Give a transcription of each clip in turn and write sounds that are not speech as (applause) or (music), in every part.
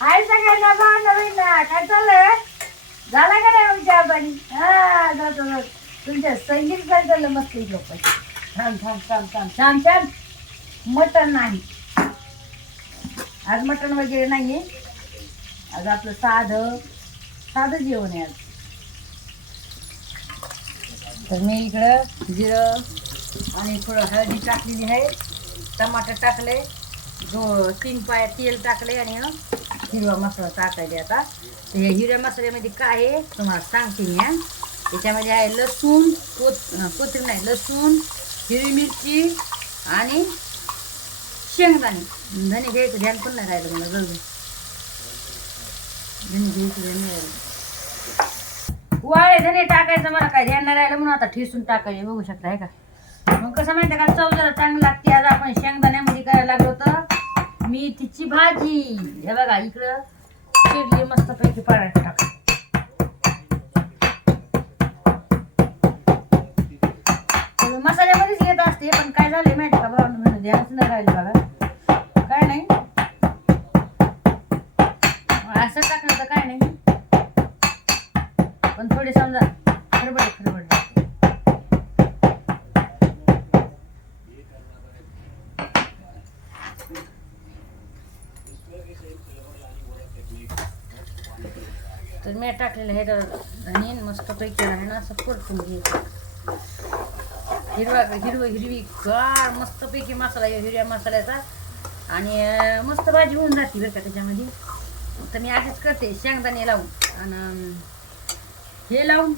हाय सगळ्यांना बा नवीन ना काय चाललंय? झाला का नाही मग चहा पाणी हा जातो जातो. तुमच्या संगीत काय चाललं मस्त लोक छान छान छान छान छान छान. मटण नाही. आज मटण वगैरे नाही आहे आज आपलं साधं साधं जेवण आहे आज. तर मी इकडं जिरं आणि थोडं हळदी टाकलेली आहे. टमाटर टाकले दो तीन पाय तेल टाकले आणि हिरवा मसाला टाकायचा आता. तर हे हिरव्या मसाल्यामध्ये काय आहे? तुम्हाला सांगते मी याच्यामध्ये त्याच्यामध्ये आहे लसूण कोथ कोथरी नाही लसूण हिरवी मिरची आणि शेंगदाणे. धने घ्यायचं ध्यान पण नाही राहिलं मला जळून धने घ्यायचं ध्यान नाही राहिलं. वाळे धने टाकायचं मला काय ध्यान नाही राहिलं म्हणून आता ठेसून टाकायचे बघू शकता आहे का? मग कसं माहिती का? चव जरा चांगली लागते. आज आपण शेंगदाण्यामध्ये करायला लागलो तर मेथीची भाजी. हे बघा इकडं चिरली मस्तपैकी पाण्यात टाक. मसाल्यामध्येच येत असते पण काय झाले माहिती का? भावनं म्हणून ध्यानच राहिलं बघा काय नाही असं टाकलं तर काय नाही पण थोडी समजा खरबड खरबड लागते. तर मी टाकलेलं हे मस्तपैकी मस्त असं परतून घ्यायचं हिरवा हिरवं हिरवी गार मस्तपैकी मसाला आहे हिरव्या मसाल्याचा. आणि मस्त भाजी होऊन जाते बरं का त्याच्यामध्ये. तर मी अशीच करते शेंगदाणे लावून. आणि हे लावून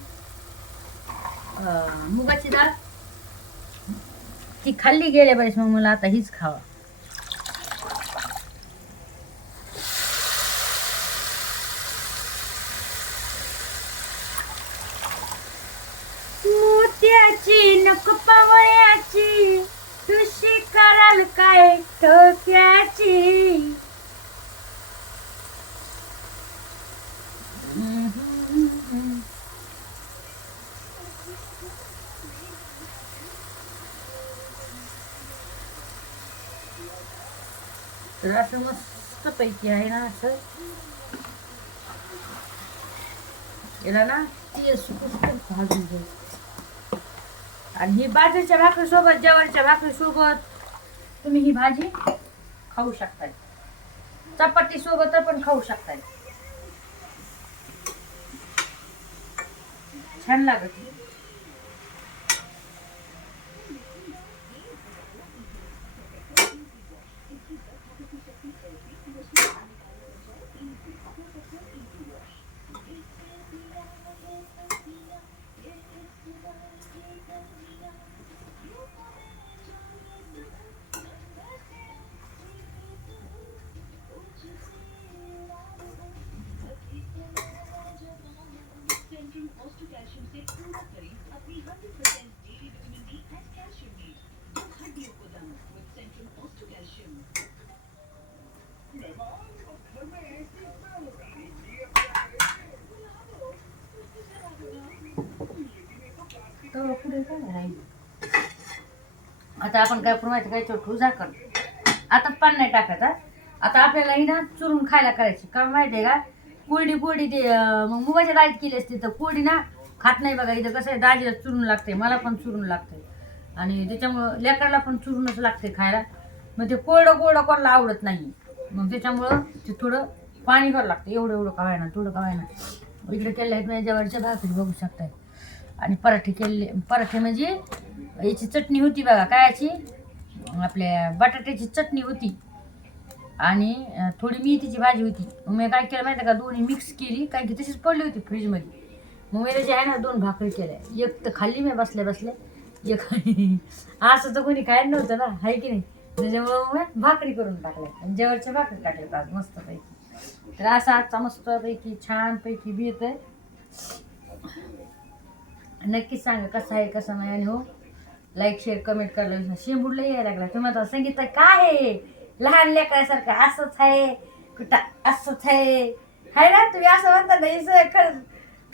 अं, मुगाची डाळ. ती खाल्ली गेल्या पाहिजे मग मला आता हीच खावा मोत्याची नक पवळ्याची तुशी कराल काय ठोक्याची तर असं मस्त पैकी आहे ना असं. याला ना तेल सुकून भाजून घ्यायचं. आणि ही बाजरीच्या भाकरीसोबत ज्वारीच्या भाकरी सोबत तुम्ही ही भाजी खाऊ शकताय. चपाती सोबत पण खाऊ शकताय. छान लागत. तेवढं पुढे काय राहील. आता आपण काय पण माहिती काय ठेवू झाकण. आता पान नाही टाकायचा आता आपल्याला ही ना चुरून खायला करायची. कारण माहिती आहे का? कोरडी कोरडी ते मग मुगाच्या डाळीत केली असती तर कोरडी ना खात नाही बघा. इथं कसं आहे दाजीला चुरून लागते मला पण चुरून लागते आणि त्याच्यामुळं लेकराला पण चुरूनच लागते खायला. मग ते कोरडं कोरडं कोणाला आवडत नाही. मग त्याच्यामुळं ते थोडं पाणी करावं लागतं. एवढं एवढं कवायना थोडं कवायना इकडे केलं आहेत माझ्या जवळच्या भाकरी बघू शकताय. आणि पराठे केले. पराठे म्हणजे याची चटणी होती बघा कायची आपल्या बटाट्याची चटणी होती. आणि थोडी मेथीची भाजी होती. मग मी काय केलं माहिती आहे का? दोन्ही मिक्स केली कारण की तशीच पडली होती फ्रीजमध्ये मग मी त्याची आहे ना दोन भाकरी केल्या. एक तर खाल्ली मी बसल्या बसल्या. एक (laughs) असं तर कोणी खायला नव्हतं ना आहे की नाही? त्याच्यामुळं मग भाकरी करून टाकल्या. आणि जेवढच्या भाकरी टाकल्या आज मस्तपैकी. तर असा आजचा मस्तपैकी छानपैकी बी आहे नक्कीच सांगा कसं आहे कसं नाही आणि हो. लाईक शेअर कमेंट करायला विसरा शेंबूडला यायला लागला. तुम्ही आता सांगितलं काय आहे? लहान लेकरासारखं असंच आहे. कुठं असंच आहे? हाय ना तुम्ही असं म्हणता ना हे खरंच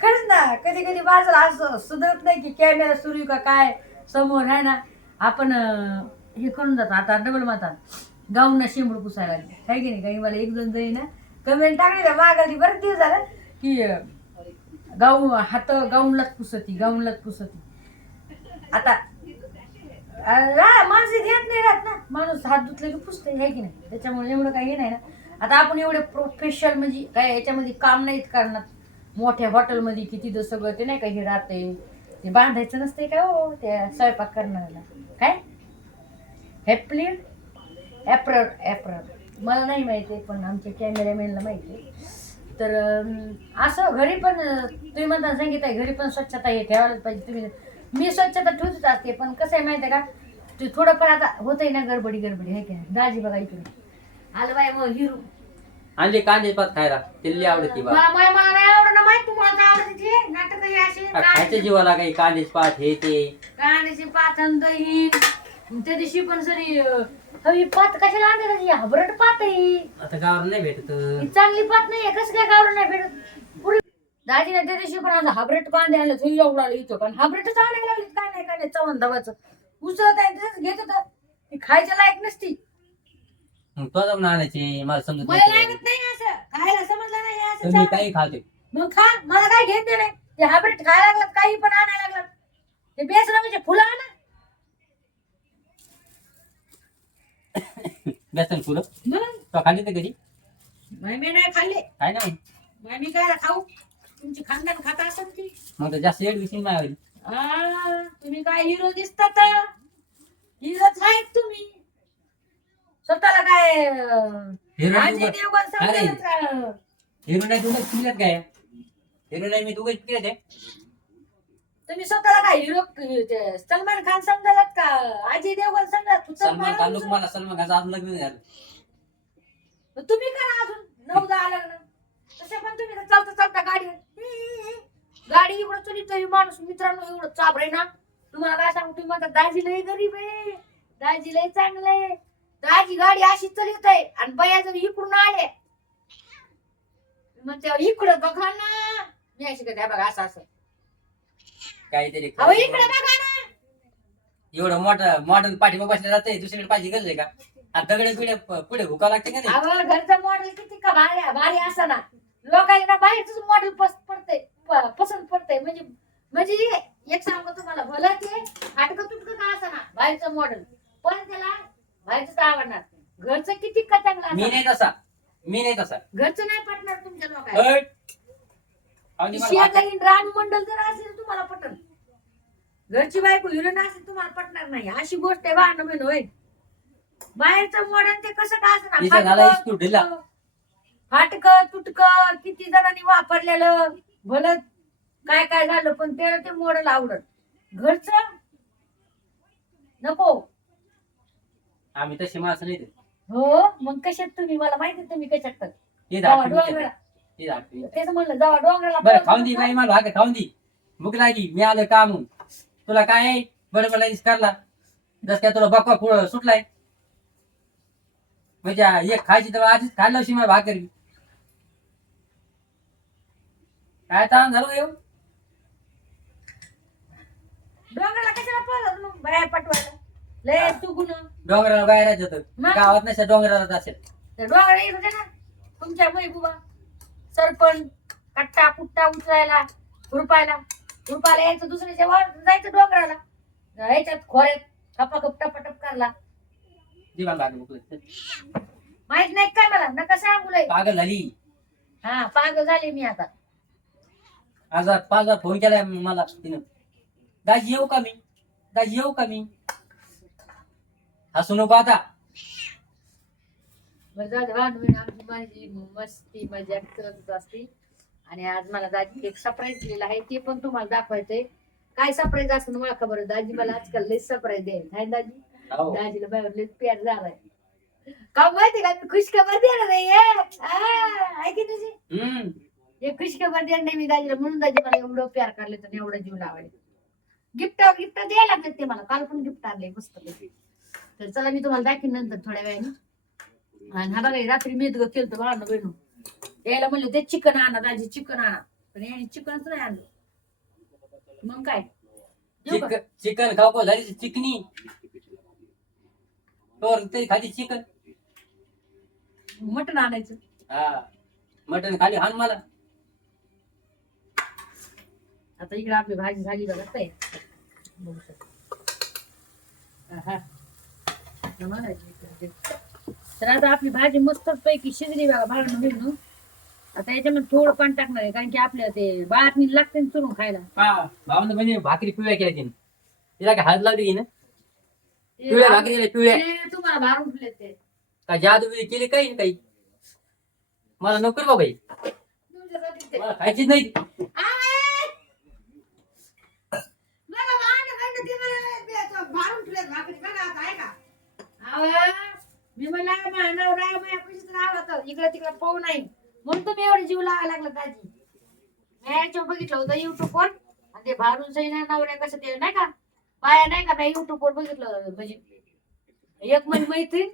खरंच ना. कधी कधी बाजूला असं सुधरत नाही की कॅमेरा सुरू का काय? समोर आहे ना आपण हे करून जातो. आता डबल मातात गाऊन ना शेंबूड पुसायला लागले. काय की नाही? काही मला एक दोन जणी ना कमेंट टाकली मागाली बरं दिवस झालं की गाऊन हात गाऊनलाच पुसती गाऊनलाच पुसती. आता माणसे माणसं घेत नाही राहत ना. माणूस हात धुतले की पुसते हे की नाही? त्याच्यामुळे एवढं काही हे नाही ना. आता आपण एवढे प्रोफेशनल म्हणजे काय याच्यामध्ये काम नाहीत करणार. मोठ्या हॉटेलमध्ये की तिथं सगळं ते नाही का हे राहते ते बांधायचं नसते का हो त्या स्वयंपाक करणाऱ्याला? काय? हॅपली ॲप्रल ॲप्रल मला नाही माहिती आहे, पण आमच्या कॅमेरामॅनला माहिती आहे. तर असं घरी पण तुम्ही म्हणता सांगितलं घरी पण स्वच्छता हे ठेवायलाच पाहिजे. तुम्ही मी स्वच्छता ठेवतच असते पण कसं आहे माहिती आहे का ते थोडंफार आता होतंय ना गडबडी गडबडी आहे का? दाजी बघा इकडे. आलं बाय मग हिरू. आणले कांदे पात खायला. तिल्ली आवडती बा मला मला मला नाही आवडत ना माहिती तुम्हाला तर आवडते ते? नाटक हे असे खायच्या जीवाला काही कांदेच पात हे ते. कांद्याची पातन दही. त्या दिवशी पण सरी अं, हवी पात कशाला आणते त्याची हबरट पात आहे ही. आता गावाला नाही भेटत. ही चांगली पात नाही कसं काय गावलं नाही भेटत? दाजीने त्या दिवशी पण आज हाबरेट कांदे आणले. तुम्ही एवढा इथं कारण हाबरेटच आणायला लागले काय नाही काय नाही. चवण दवाचं. उचलत आहे तसंच घेत होतं. ती खायच्या लायक नसती. मग तो जाऊन आणायचे. मला समजत मला नाही लागत नाही असं. खायला समजलं नाही हे असं. काही खाते. मग खा. मला काय घेत नाही ते हायब्रिड खायला लागलात काही पण आणायला लागलात. ते बेसन म्हणजे फुलं आणा. बेसन फुलं? मग? तो खाली तर कधी? मग मी नाही खाल्ले. काय ना मग. मग मी काय खाऊ? तुमची खानदान खाता असेल ती. मग तर जास्त एड विषयी नाही होईल आ, तुम्ही काय हिरो दिसतात हिरोच आहेत तुम्ही. स्वतःला काय अं, हिरो अजय नाही देवगण का? हिरो नाही तुम्ही पिल्यात काय? हिरो नाही मी तू पिल्यात आहे. तुम्ही स्वतःला काय हिरो ते सलमान खान समजालात का? अजय देवगण समजा तू तर सलमान खान नको मला सलमान खानचं अजून लग्न झालं. तुम्ही करा अजून. नऊ दहा लग्न तसे पण तुम्ही तर चालता चालता गाडी. गाडी एवढं चलित ही माणूस मित्रांनो एवढं चाबरे ना. तुम्हाला काय सांगू तुम्ही म्हणता दाजी लय गरीब आहे. दाजी लय चांगलं आहे. दाजी गाडी अशी चलित आहे. आणि बया जर इकडून आले मग त्या इकडं बघा ना. मी अशी काय बघा असं असं. काहीतरी अहो इकडे बघा ना. एवढं मोठं मॉडर्न पाठीमा बसल्या जाते दुसरीकडे पाहिजे गरज आहे का आता दगड पिढे पुढे भुकावं लागते का नाही? अहो घरचं मॉडेल किती का भारी भारी असं ना. लोकांना बाहेरच मॉडेल पडते पसंत पडते म्हणजे म्हणजे एक सांगू तुम्हाला भलं ते फाटक तुटक का असं ना बाहेरचं मॉडेल पण त्याला बाहेरच आवडणार घरचं किती का चांगलं मी नाही तसा. मी नाही तसा. घरचं नाही पटणार तुमच्या लोकांना. हट. आणि मला वाटतं- शेजारी रान मंडल जर असेल तुम्हाला पटन. घरची बायको हिरोईन असेल तुम्हाला पटणार नाही. अशी गोष्ट आहे भांडण बहीण होय. बाहेरचं मॉडर्न ते कसं का असं तिचा झाला इस्कूट ढिला. फाटक तुटक किती जणांनी वापरलेलं? भलं काय काय झालं पण त्याला ते मॉडेल आवडत. घरचं? नको. आम्ही तशी माणसं नाही ते. हो मग कशात तुम्ही? मला माहिती आहे तुम्ही कशात तर. जावा दाखवी डोंगराला विचारते. ते दाखवी. तेच म्हणलं जावा डोंगराला बरं खाऊन दे बाई मला भाकर खाऊन दे. भूक लागली मी आलो काम तुला काय मला करला जस काय तुला बकवा पुढं सुटलाय. म्हणजे एक खायची तर आधीच खाल्लं अशी माझी भाकर. काय ताण झालं येऊ डोंगराला कशाला पळत मग? बाहेर पटवायला. लय चुकून डोंगराला बाहेर जात मग? गावात नसल्या डोंगराला असेल. डोंगराला येत होते ना? तुमच्या महबूबा सरपंच कट्टा कुट्टा उचलायला खुरपायला. खुरपायला यायचं दुसऱ्याच्या वाट जायचं डोंगराला. यायच्यात खोऱ्यात टपाकप टपाटप करला. जीवन भूक लागते. माहीत नाही काय मला? नका सांगू लय. पागल झाली. हा पागल झाले मी आता. आज पाच वेळा फोन केलाय मला तिनं. दाजी येऊ का मी? दाजी येऊ का मी? हसू नको आता. आमची माझी मस्ती मजा करत असते. आणि आज मला दाजी एक सरप्राईज दिलेला आहे ते पण तुम्हाला दाखवायचंय. काय सरप्राईज असतं मला खबर. दाजी मला आजकाल लई सरप्राईज द्यायला हाय दाजी? हो. दाजीला बाहेर लई प्यार झालाय. का माहिती का? मी खुशखबर देणार आहे की तुझी हम्म. हे खुशखबर देणार नाही मी दाजीला. म्हणून दाजी मला एवढं प्यार करले तर एवढं जीव लावायला. गिफ्ट गिफ्ट द्यायला लागले ते मला. काल पण गिफ्ट आणले मस्त तर चला मी तुम्हाला दाखवीन नंतर थोड्या वेळाने. आणि हा बघा रात्री मेदग केलं तर बाळांना बहिणू यायला म्हणलं ते चिकन आणा दाजी चिकन आणा. पण याने चिकनच नाही आणलं. मग काय? का? चिकन चिकन खाऊ झाली चिकनी. तोर तरी खाली चिकन. मटण आणायचं. हा. मटण खाली हाण मला. आता इकडे आपली भाजी झाली बघा काय बघू शकता. आहा. इकडे. तर आता आपली भाजी मस्त पैकी शिजली बघा भाडून बिडून आता याच्यामध्ये थोडं पण टाकणार आहे कारण की आपल्या ते बाळातनी लागते ना चुरून खायला हा भावना म्हणजे भाकरी पिवळ्या केल्या तिने तिला काय हळद लागली की ना ते पिवळ्या भाकरी केल्या पिवळ्या ते तुम्हाला भारून ठेवले ते काय जादू बिदू केली काही ना काही मला नोकर बाबा ही. तुमच्यासाठी ते. मला खायचीच नाही! बघा, ते मला ते तो भारून ठेवलेत भाकरी. बघा आता, आहे का? अहो, मी म्हणलं, माझा नवरा माझ्या होता. इकडं तिकडं पाहू नाही म्हणून तुम्ही एवढे जीव लावायला लागला दाजी. मी याच्यावर बघितलं होतं युट्यूब वर. आणि ते भारून सही नवऱ्या कसं ते नाही का? पाया नाही का मी युट्यूब वर बघितलं? म्हणजे एक म्हणजे मैत्रीण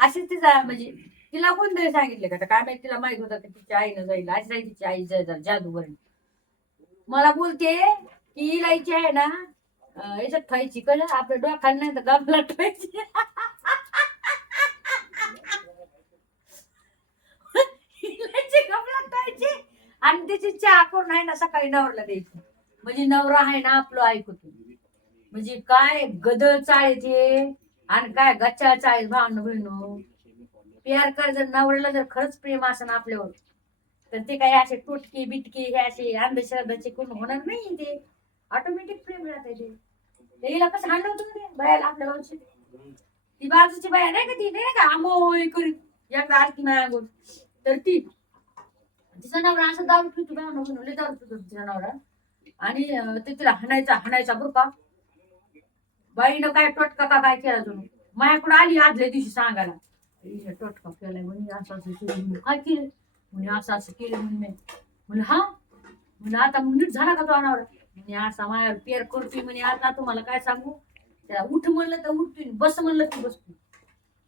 अशीच तिचा म्हणजे तिला कोणतरी सांगितलं का? आता काय माहिती तिला माहीत होतं की तिच्या आईनं जाईल. अशी जाईल तिची आई जाय जादूवर मला बोलते की इलायची आहे ना याच्यात ठेवायची कळलं आपल्या डोक्याला नाही तर गमला ठेवायची (laughs) इलायची गमला ठेवायची आणि त्याची चहा करून आहे ना सकाळी नवऱ्याला द्यायची. म्हणजे नवरा आहे ना आपलं ऐकतो. म्हणजे काय गदळ चाळीचे आणि काय गच्चा चाळीत भावनं बहिणू प्यार कर जर नवऱ्याला जर खरंच प्रेम असं ना आपल्यावर तर ते काय असे टुटकी बिटकी हे असे अंधश्रद्धाचे कोण होणार नाही ते. ऑटोमॅटिक प्रेम राहते ते. हिला कसं हाणलं होतं रे बायाला आपल्या बाजूची ती बाजूची बाया नाही का ती? नाही का आंघोळ करीत एकदा आरती नाही तर ती तिचा नवरा असं दारू पितो बा म्हणून लय दारू पितो तिचा नवरा. आणि ते तिला हाणायचा हाणायचा बरं का. बाईनं काय टोटका का काय केला तुम्ही माझ्याकडे आली आदल्या दिवशी सांगायला. टोटका केलाय म्हणे असं असं केलं काय केलं? म्हणे असं असं केलं म्हणे म्हणलं हा? म्हणे आता मग नीट झाला का तो अनावर? म्हणे असा मायावर पेर करतोय म्हणे आता तुम्हाला काय सांगू? त्याला उठ म्हणलं तर उठतोय बस म्हणलं की बसतो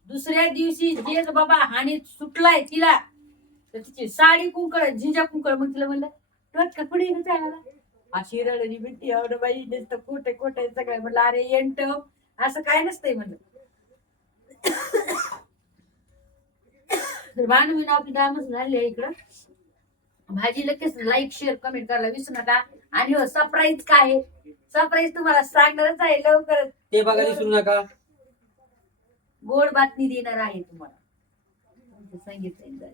दुसऱ्या दिवशी जे बाबा हानी सुटलाय तिला. तर तिची साडी कुंकळ झिंजा कुंकळ मग तिला म्हणलं टोटका पुढे येणं त्याला अशी रडली भीती एवढं बाई नुसतं कोटे कोटे सगळं म्हणलं अरे येंट असं काय नसतंय म्हणलं. तर बांधवी आपली दामच झाली आहे इकडं. भाजी लगेच लाईक शेअर कमेंट करायला विसरू नका. आणि हो सरप्राईज काय आहे? सरप्राईज तुम्हाला सांगणारच आहे लवकरच ते बघायला विसरू नका. गोड बातमी देणार आहे तुम्हाला. सांगितलं